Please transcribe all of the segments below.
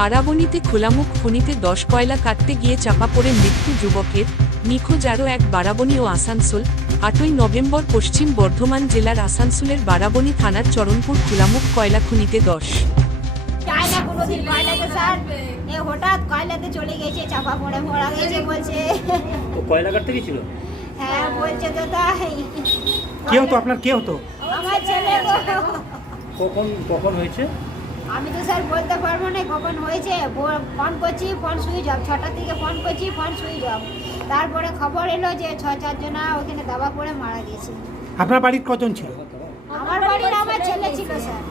বারাবণীতে খোলামুখ খনিতে দশ কয়লা কাটতে গিয়ে চাপা পড়ে মৃত্যু যুবকের নিখোঁজ আরও এক বারাবণী ও আসানসোল আটই নভেম্বর পশ্চিম বর্ধমান জেলার আসানসোলের বারাবণী থানার চরণপুর খোলামুখ কয়লা খনিতে দশ। না কোনোদিন কয়লাতে স্যার। এ হঠাৎ কয়লাতে চলে গেছে চাপা পড়ে পড়া গেছে বলছে। তো কয়লা কাটতে গেছিল? হ্যাঁ বলছে তো তাই। কে হতো আপনার? কে হতো? আমার ছেলে কখন কখন হয়েছে? আমি তো স্যার বলতে পারব না কখন হয়েছে। ফোন করছি ফোন সুইচ অফ ছটার থেকে ফোন করছি ফোন সুইচ অফ তারপরে খবর এলো যে ছ চারজনা ওখানে দাবা পড়ে মারা গেছে। আপনার বাড়ির কজন ছিল? আমার বাড়ির আমার ছেলে ছিল স্যার।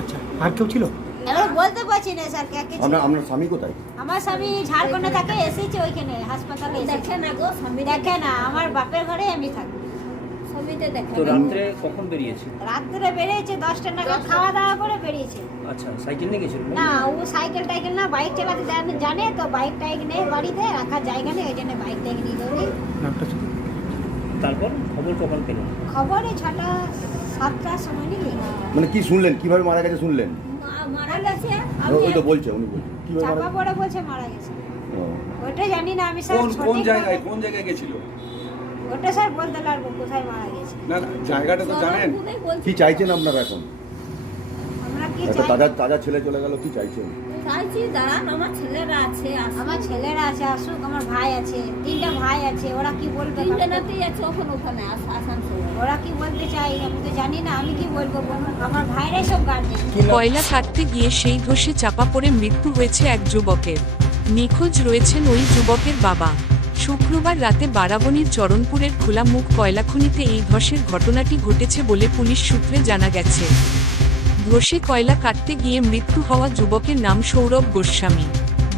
আচ্ছা আর কেউ ছিল? এবার বলতে পারছি না স্যার কে কে। আপনার আপনার স্বামী কোথায়? আমার স্বামী ঝাড়খণ্ডে থাকে এসেছে ওইখানে হাসপাতালে দেখে না গো স্বামী দেখে না আমার বাপের ঘরে আমি থাকি। স্বামীতে দেখে তো রাত্রে কখন বেরিয়েছে? রাত্রে বেরিয়েছে দশটা নাগাদ খাওয়া দাওয়া করে বেরিয়েছে। সাইকেল নিয়ে গেছিল? না ও সাইকেল টাইকেল না বাইক চালাতে জানে- জানে তো বাইক টাইক নেই বাড়িতে রাখার জায়গা নেই ওই জন্য বাইক টাইক নিয়ে দৌড়ি তারপর খবর কখন পেলেন খবরে ছটা সাতটার সময় নাকি মানে কি শুনলেন? কীভাবে মারা গেছে শুনলেন? মারা গেছে ওই তো বলছে উনি বলছে। কীভাবে মারা চাপা পড়ে বলছে মারা গেছে। ও। ওটা জানি না আমি স্যার কোন কোন সঠিক জায়গায় ভাবে- কোন জায়গায় গেছিল? ওটা স্যার বলতে পারব কোথায় মারা গেছে। না জায়গাটা তো জানেন। কি চাইছেন আপনারা এখন? একটা চাই? তাজা তাজা ছেলে চলে গেল কি চাইছেন চাইছি দাঁড়ান আমার ছেলেরা আছে আমার ছেলেরা আছে আসুক আমার ভাই আছে তিনটা ভাই আছে ওরা কি বলবে আছে ওখানে ওখানে ওরা কি বলতে চাই আমি তো জানি না আমি কি বলব বলুন। আমার ভাইরাই সব গার্জেন কয়লা কাটতে গিয়ে সেই ধসে চাপা পড়ে মৃত্যু হয়েছে এক যুবকের। নিখোঁজ রয়েছেন ওই যুবকের বাবা। শুক্রবার রাতে বারাবণীর চরণপুরের খোলা মুখ কয়লাখনিতে এই ধসের ঘটনাটি ঘটেছে বলে পুলিশ সূত্রে জানা গেছে। ধসে কয়লা কাটতে গিয়ে মৃত্যু হওয়া যুবকের নাম সৌরভ গোস্বামী।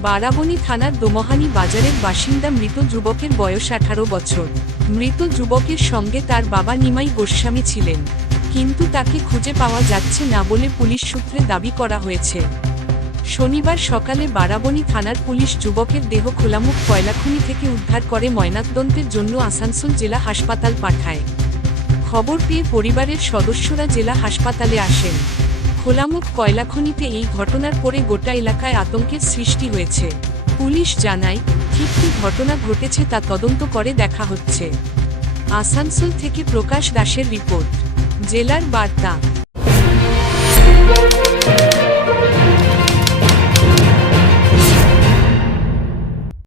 বারাবণী থানার দোমহানি বাজারের বাসিন্দা মৃত যুবকের বয়স আঠারো বছর। মৃত যুবকের সঙ্গে তার বাবা নিমাই গোস্বামী ছিলেন। কিন্তু তাকে খুঁজে পাওয়া যাচ্ছে না বলে পুলিশ সূত্রে দাবি করা হয়েছে। শনিবার সকালে বারাবণী থানার পুলিশ যুবকের দেহ খোলামুখ কয়লাখনি থেকে উদ্ধার করে ময়নাতদন্তের জন্য আসানসোল জেলা হাসপাতাল পাঠায়। খবর পেয়ে পরিবারের সদস্যরা জেলা হাসপাতালে আসেন। খোলামুখ কয়লাখনিতে এই ঘটনার পরে গোটা এলাকায় আতঙ্কের সৃষ্টি হয়েছে। পুলিশ জানায় ঠিক কী ঘটনা ঘটেছে তা তদন্ত করে দেখা হচ্ছে। আসানসোল থেকে প্রকাশ দাসের রিপোর্ট। জেলার বার্তা।